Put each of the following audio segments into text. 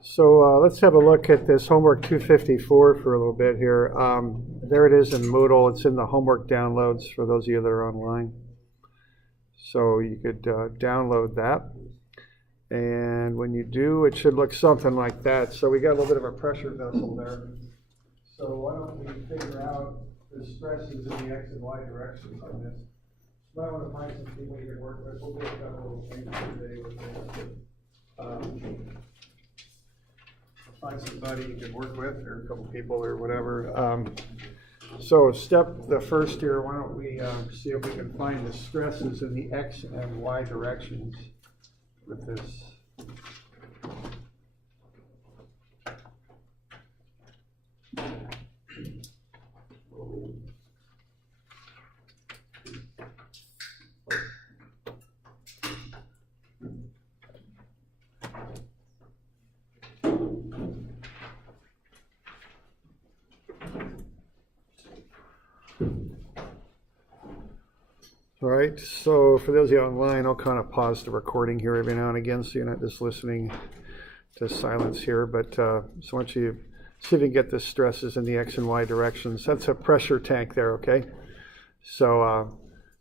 So let's have a look at this homework 254 for a little bit here. There it is in Moodle. It's in the homework downloads for those of you that are online. So you could download that. And when you do, it should look something like that. So we got a little bit of a pressure vessel there. So why don't we figure out the stresses in the x and y directions on this. You might want to find some people you can work with. We'll do a couple of things today with this. Find somebody you can work with, or a couple people, or whatever. So the first here, why don't we see if we can find the stresses in the x and y directions with this. All right, so for those of you online, I'll kind of pause the recording here every now and again so you're not just listening to silence here. But so I want you to see if you can get the stresses in the x and y directions. That's a pressure tank there, okay? So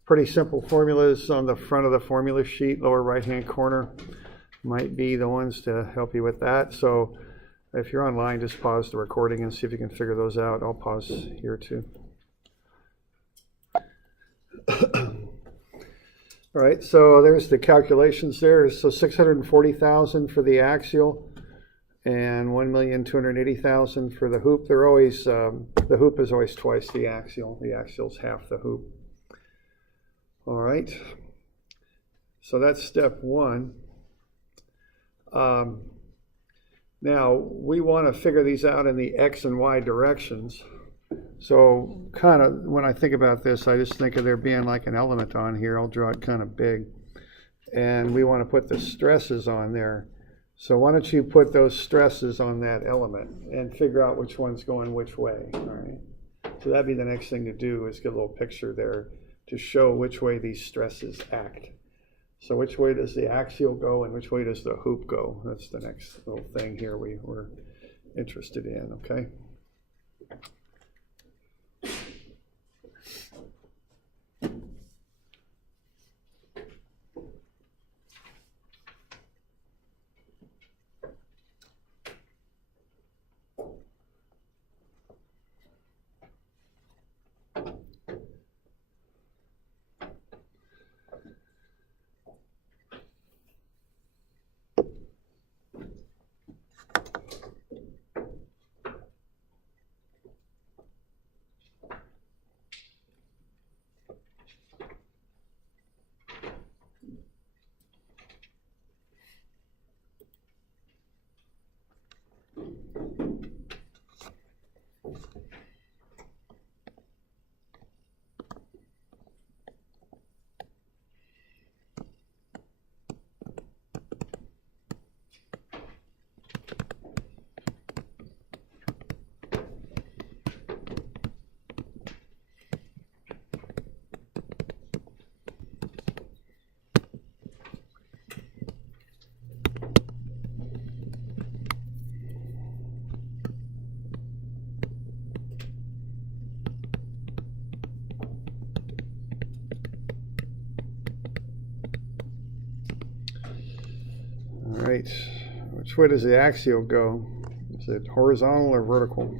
pretty simple formulas on the front of the formula sheet, lower right-hand corner, might be the ones to help you with that. So if you're online, just pause the recording and see if you can figure those out. I'll pause here too. All right, so there's the calculations there. So 640,000 for the axial and 1,280,000 for the hoop. They're always, the hoop is always twice the axial. The axial's half the hoop. All right, so that's step one. Now, we want to figure these out in the x and y directions. So kind of when I think about this, I just think of there being like an element on here. I'll draw it kind of big. And we want to put the stresses on there. So why don't you put those stresses on that element and figure out which one's going which way. All right. So that'd be the next thing to do, is get a little picture there to show which way these stresses act. So which way does the axial go and which way does the hoop go? That's the next little thing here we're interested in, okay? All right, which way does the axial go? Is it horizontal or vertical?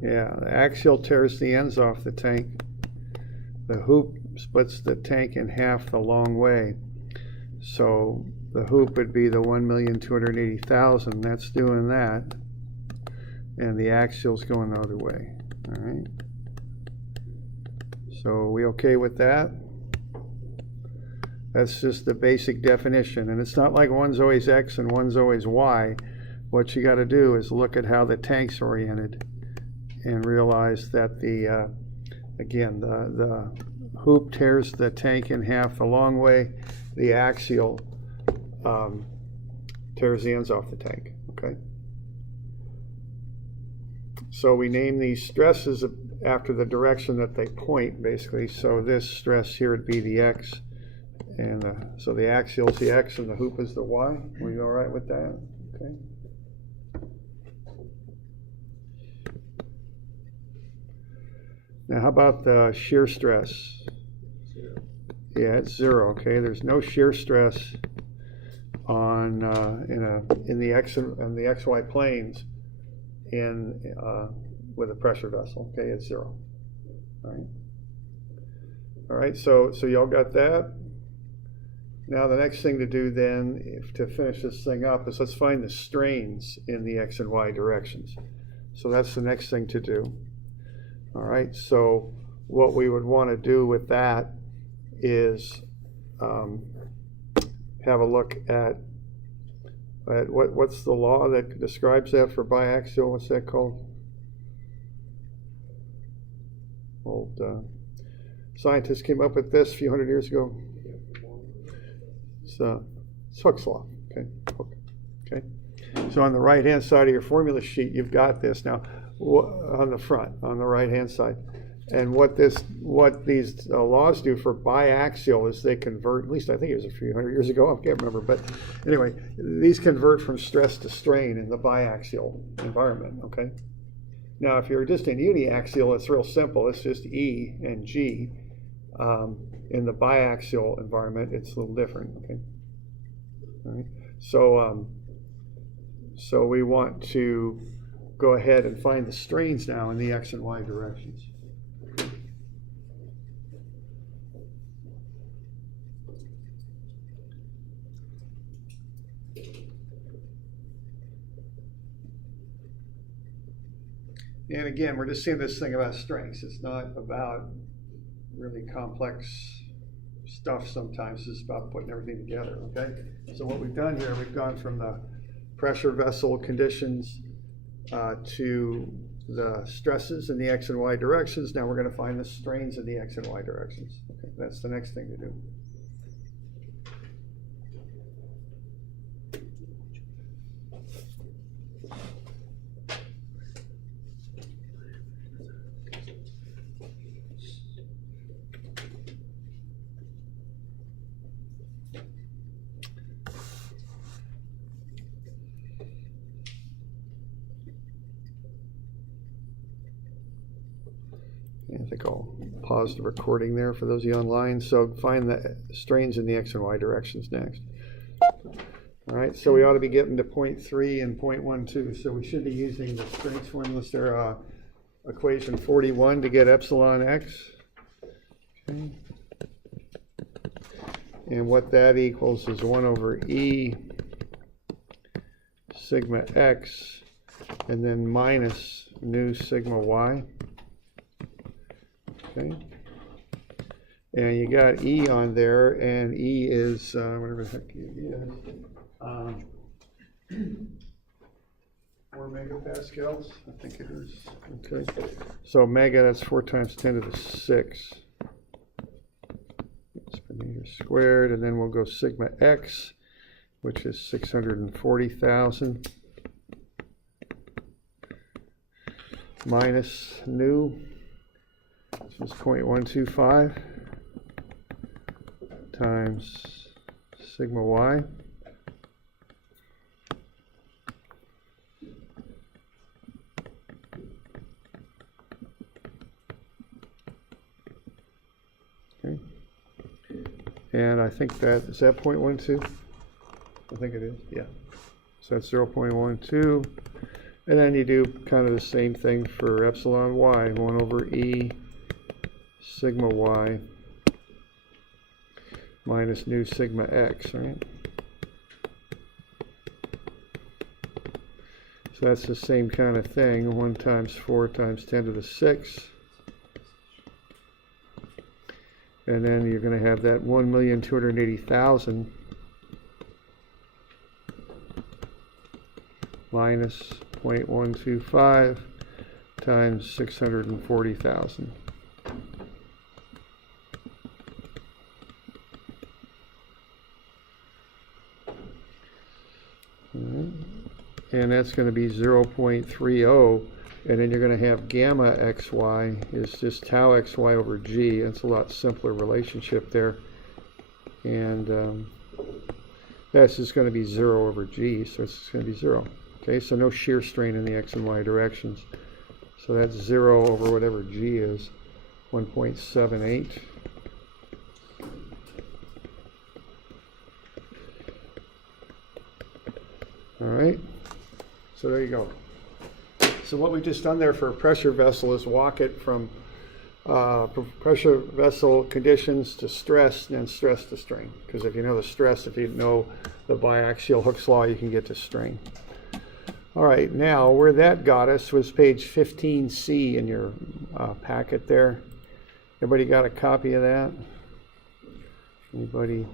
Yeah, the axial tears the ends off the tank. The hoop splits the tank in half the long way. So the hoop would be the 1,280,000. That's doing that. And the axial's going the other way. All right. So are we okay with that? That's just the basic definition. And it's not like one's always X and one's always Y. What you got to do is look at how the tank's oriented and realize that the hoop tears the tank in half the long way. The axial tears the ends off the tank, okay? So we name these stresses after the direction that they point, basically. So this stress here would be the X. And so the axial is the X and the hoop is the Y. Were you all right with that? Okay. Now, how about the shear stress? Yeah, it's 0. Okay, there's no shear stress on in the XY planes with a pressure vessel. Okay, it's 0. All right. All right. So y'all got that. Now the next thing to do then, to finish this thing up, is let's find the strains in the X and Y directions. So that's the next thing to do. All right. So what we would want to do with that is have a look at what's the law that describes that for biaxial? What's that called? Old scientists came up with this a few hundred years ago. It's Hooke's law. Okay. So on the right-hand side of your formula sheet, you've got this now on the front, on the right-hand side. And what these laws do for biaxial is they convert, at least I think it was a few hundred years ago, I can't remember, but anyway, these convert from stress to strain in the biaxial environment, okay? Now, if you're just in uniaxial, it's real simple. It's just E and G. In the biaxial environment, it's a little different, okay? All right. So we want to go ahead and find the strains now in the X and Y directions. And again, we're just seeing this thing about strengths. It's not about really complex stuff sometimes. It's about putting everything together, okay? So what we've done here, we've gone from the pressure vessel conditions to the stresses in the X and Y directions. Now we're going to find the strains in the X and Y directions. Okay, that's the next thing to do. I think I'll pause the recording there for those of you online. So find the strains in the X and Y directions next. All right, so we ought to be getting to 0.3 and 0.12. So we should be using the strengths formulas there, equation 41 to get epsilon x. Okay. And what that equals is 1 over E sigma x, and then minus nu sigma y. Okay, and you got E on there, and E is whatever the heck E is, 4 megapascals, I think it is. Okay, so mega, that's 4 times 10 to the 6 per meter squared, and then we'll go sigma x, which is 640,000 minus nu. This is 0.125 times sigma y. Okay. And I think is that 0.12? I think it is, yeah. So that's 0.12. And then you do kind of the same thing for epsilon y, 1 over E sigma y minus nu sigma x, right? So that's the same kind of thing, 1 times 4 times 10 to the 6. And then you're going to have that 1,280,000 minus 0.125 times 640,000. And that's going to be 0.30, and then you're going to have gamma xy is just tau xy over g. That's a lot simpler relationship there, and that's just going to be 0 over g, so it's going to be 0. Okay, so no shear strain in the x and y directions, so that's 0 over whatever g is. 1.78. All right, so there you go. So what we've just done there for a pressure vessel is walk it from pressure vessel conditions to stress, and then stress to strain. Because if you know the stress, if you know the biaxial Hooke's law, you can get to strain. All right, now where that got us was page 15C in your packet there. Everybody got a copy of that? Anybody?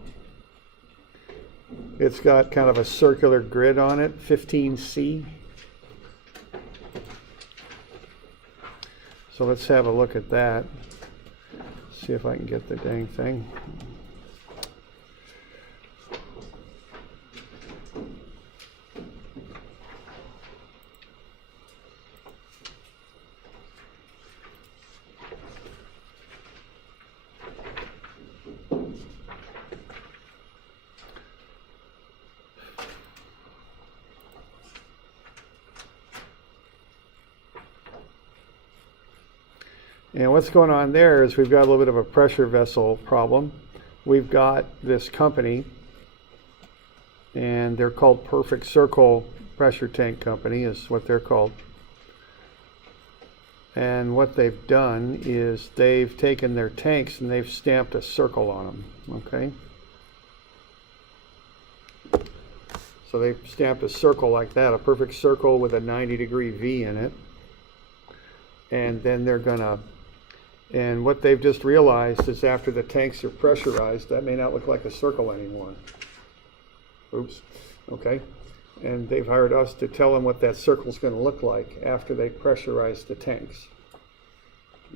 It's got kind of a circular grid on it, 15C. So let's have a look at that. See if I can get the dang thing. And what's going on there is we've got a little bit of a pressure vessel problem. We've got this company, and they're called Perfect Circle Pressure Tank Company is what they're called. And what they've done is they've taken their tanks and they've stamped a circle on them, okay? So they've stamped a circle like that, a perfect circle with a 90-degree V in it. And then they're gonna, and what they've just realized is after the tanks are pressurized, that may not look like a circle anymore. Oops, okay. And they've hired us to tell them what that circle's gonna look like after they pressurize the tanks.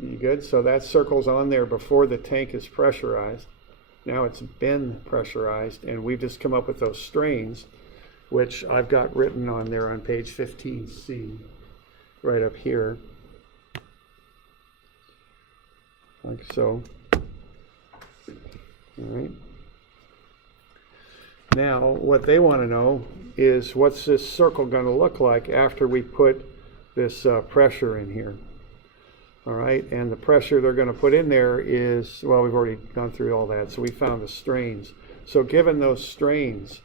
You good? So that circle's on there before the tank is pressurized. Now it's been pressurized, and we've just come up with those strains, which I've got written on there on page 15C, right up here. Like so. All right. Now, what they want to know is what's this circle going to look like after we put this pressure in here. All right, and the pressure they're going to put in there is, well, we've already gone through all that, so we found the strains. So given those strains,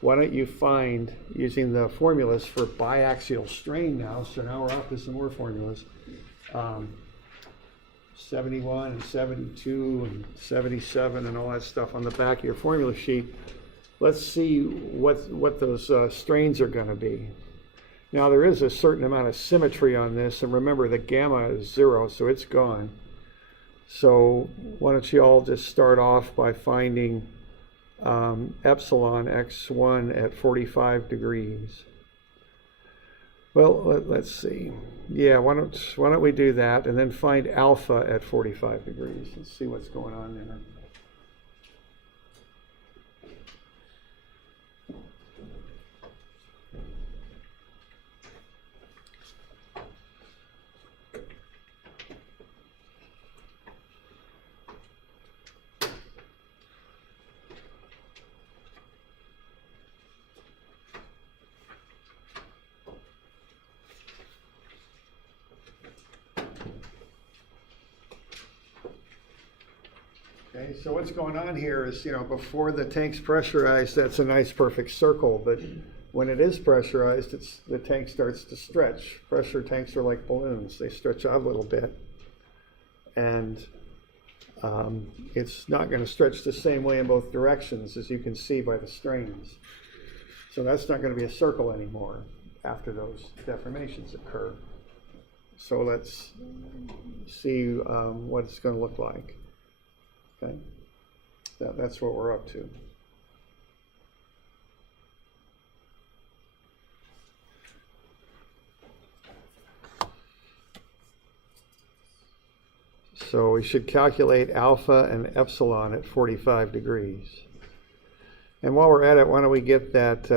why don't you find, using the formulas for biaxial strain now, so now we're off to some more formulas, 71 and 72 and 77 and all that stuff on the back of your formula sheet. Let's see what those strains are going to be. Now there is a certain amount of symmetry on this, and remember the gamma is 0, so it's gone. So why don't you all just start off by finding epsilon x1 at 45 degrees. Well, let's see. Yeah, why don't we do that, and then find alpha at 45 degrees. Let's see what's going on there. Okay, so what's going on here is, before the tank's pressurized, that's a nice perfect circle, but when it is pressurized, the tank starts to stretch. Pressure tanks are like balloons. They stretch out a little bit, and it's not going to stretch the same way in both directions, as you can see by the strains. So that's not going to be a circle anymore after those deformations occur. So let's see what it's going to look like. Okay, that's what we're up to. So we should calculate alpha and epsilon at 45 degrees. And while we're at it, why don't we get that,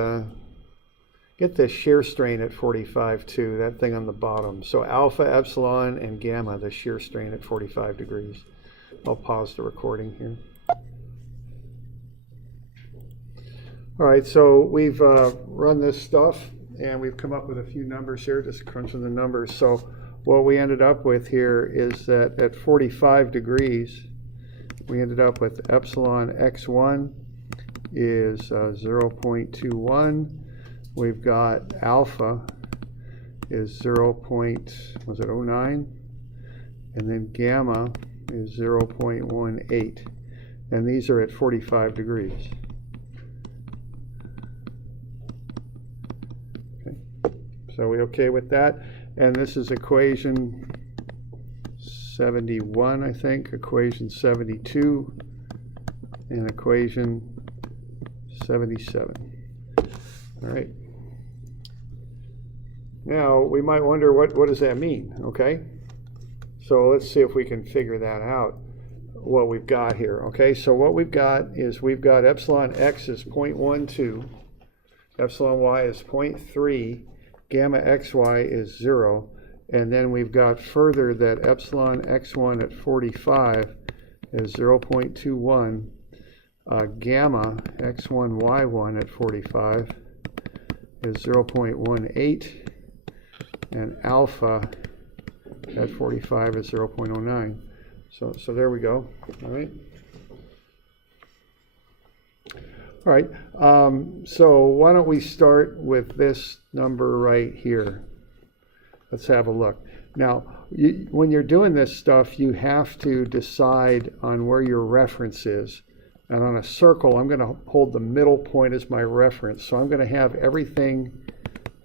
get the shear strain at 45 too, that thing on the bottom. So alpha, epsilon, and gamma, the shear strain at 45 degrees. I'll pause the recording here. All right, so we've run this stuff, and we've come up with a few numbers here, just crunching the numbers. So what we ended up with here is that at 45 degrees, we ended up with epsilon x1 is 0.21. We've got alpha is 0.09, and then gamma is 0.18, and these are at 45 degrees. Okay. So we okay with that? And this is equation 71, I think, equation 72, and equation 77. All right. Now, we might wonder, what does that mean, okay? So let's see if we can figure that out, what we've got here, okay? So what we've got is we've got epsilon x is 0.12, epsilon y is 0.3, gamma xy is 0, and then we've got further that epsilon x1 at 45 is 0.21, gamma x1 y1 at 45 is 0.18, and alpha at 45 is 0.09. So there we go. All right. All right. So why don't we start with this number right here? Let's have a look. Now, when you're doing this stuff, you have to decide on where your reference is. And on a circle, I'm going to hold the middle point as my reference. So I'm going to have everything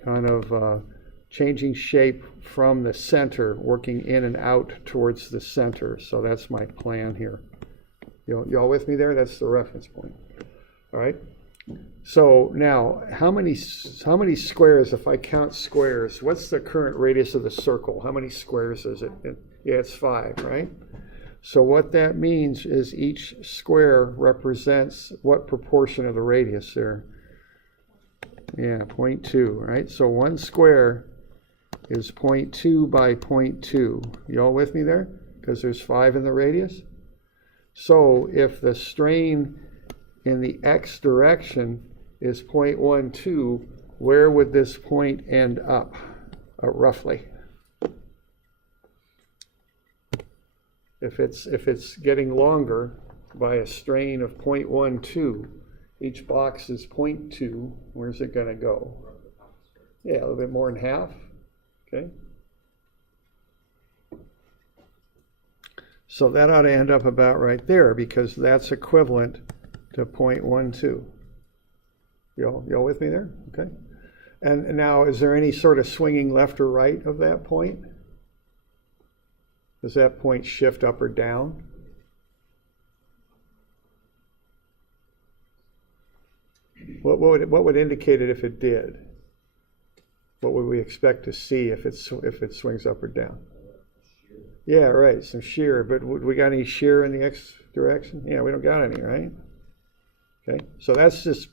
kind of changing shape from the center, working in and out towards the center. So that's my plan here. You all with me there? That's the reference point. All right. So now, how many squares, if I count squares, what's the current radius of the circle? How many squares is it? Yeah, it's 5, right? So what that means is each square represents what proportion of the radius there? Yeah, 0.2, right? So one square is 0.2 by 0.2. You all with me there? Because there's 5 in the radius. So if the strain in the x direction is 0.12, where would this point end up, roughly? If it's getting longer by a strain of 0.12, each box is 0.2, where's it going to go? Yeah, a little bit more than half. Okay. So that ought to end up about right there, because that's equivalent to 0.12. Y'all with me there? Okay. And now, is there any sort of swinging left or right of that point? Does that point shift up or down? What would indicate it if it did? What would we expect to see if it swings up or down? Yeah, right, some shear. But we got any shear in the x direction? Yeah, we don't got any, right? Okay, so that's just,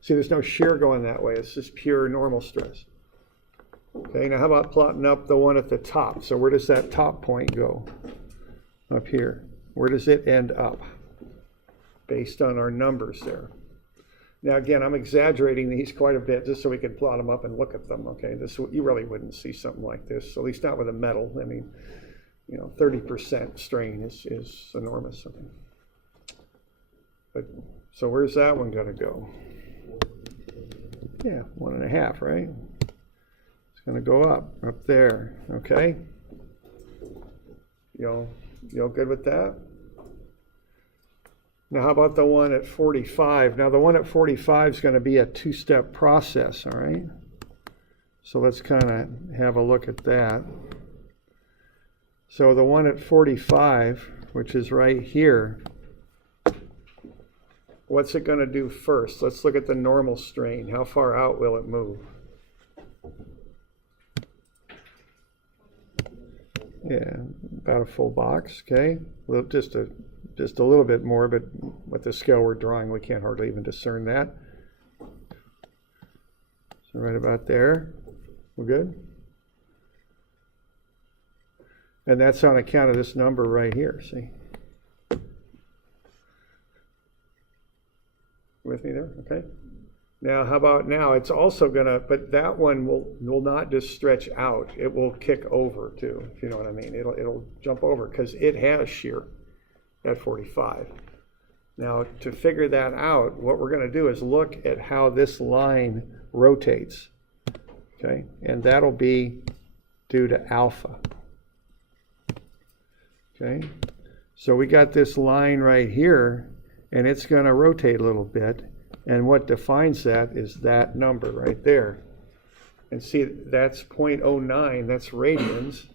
see, there's no shear going that way. It's just pure normal stress. Okay, now how about plotting up the one at the top? So where does that top point go? Up here. Where does it end up? Based on our numbers there. Now again, I'm exaggerating these quite a bit just so we can plot them up and look at them. Okay, you really wouldn't see something like this, at least not with a metal. I mean, 30% strain is enormous. Okay. But so where's that one going to go? Yeah, 1.5, right? It's going to go up there. Okay. Y'all good with that? Now, how about the one at 45? Now, the one at 45 is going to be a two-step process, all right? So let's kind of have a look at that. So the one at 45, which is right here, what's it going to do first? Let's look at the normal strain. How far out will it move? Yeah, about a full box, okay? Well, just a little bit more, but with the scale we're drawing, we can't hardly even discern that. So right about there, we're good? And that's on account of this number right here, see? With me there, okay? Now, how about now? It's also gonna, but that one will not just stretch out. It will kick over too, if you know what I mean. It'll jump over because it has shear at 45. Now, to figure that out, what we're gonna do is look at how this line rotates, okay? And that'll be due to alpha, okay? So we got this line right here, and it's gonna rotate a little bit. And what defines that is that number right there. And see, that's 0.09, that's radians.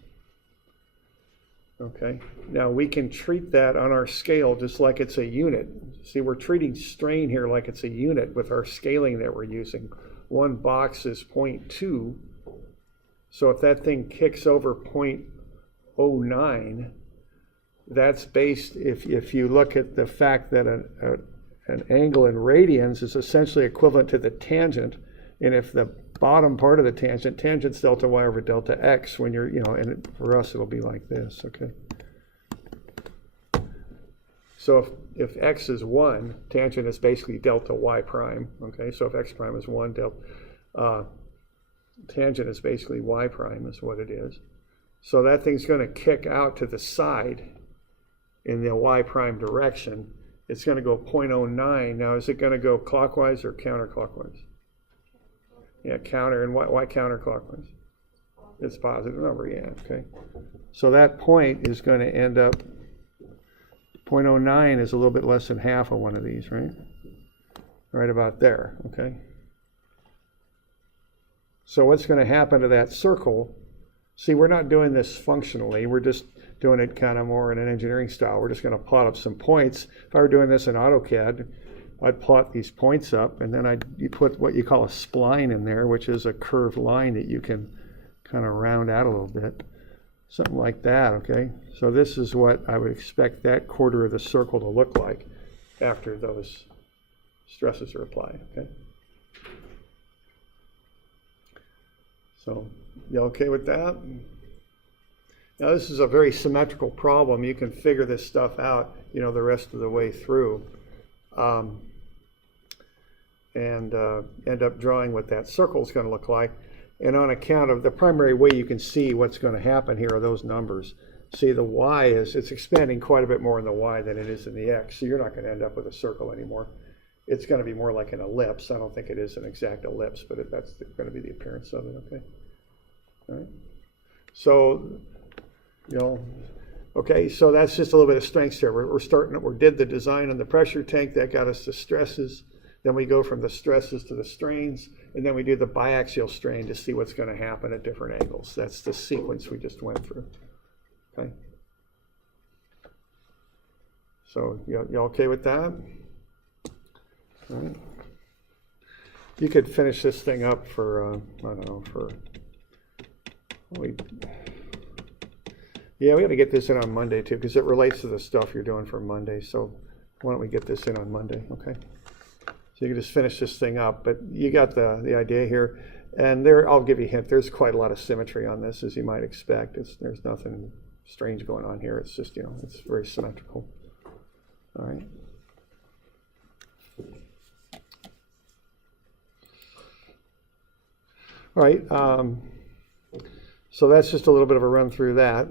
Okay, now we can treat that on our scale just like it's a unit. See, we're treating strain here like it's a unit with our scaling that we're using. One box is 0.2. So if that thing kicks over 0.09, that's based, if you look at the fact that an angle in radians is essentially equivalent to the tangent, and if the bottom part of the tangent, tangent's delta y over delta x, when you're, and for us it'll be like this, okay? So if x is 1, tangent is basically delta y prime, okay? So if x prime is 1, tangent is basically y prime is what it is. So that thing's going to kick out to the side in the y prime direction. It's going to go 0.09. Now, is it going to go clockwise or counterclockwise? Yeah, counter. And why counterclockwise? It's a positive number, yeah, okay. So that point is going to end up, 0.09 is a little bit less than half of one of these, right? Right about there, okay? So what's going to happen to that circle? See, we're not doing this functionally. We're just doing it kind of more in an engineering style. We're just going to plot up some points. If I were doing this in AutoCAD, I'd plot these points up, and then you put what you call a spline in there, which is a curved line that you can kind of round out a little bit. Something like that, okay? So this is what I would expect that quarter of the circle to look like after those stresses are applied, okay? So, you okay with that? Now this is a very symmetrical problem. You can figure this stuff out, the rest of the way through, and end up drawing what that circle is going to look like. And on account of the primary way you can see what's going to happen here are those numbers. See, the y it's expanding quite a bit more in the y than it is in the x, so you're not going to end up with a circle anymore. It's going to be more like an ellipse. I don't think it is an exact ellipse, but that's going to be the appearance of it, okay? All right. So, okay, so that's just a little bit of strengths here. We did the design on the pressure tank. That got us to stresses. Then we go from the stresses to the strains, and then we do the biaxial strain to see what's going to happen at different angles. That's the sequence we just went through, okay? So, you okay with that? All right. You could finish this thing up for, I don't know, yeah, we got to get this in on Monday too, because it relates to the stuff you're doing for Monday. So why don't we get this in on Monday, okay? So you can just finish this thing up, but you got the idea here. And I'll give you a hint, there's quite a lot of symmetry on this, as you might expect. There's nothing strange going on here. It's just, it's very symmetrical. All right. All right, so that's just a little bit of a run through that.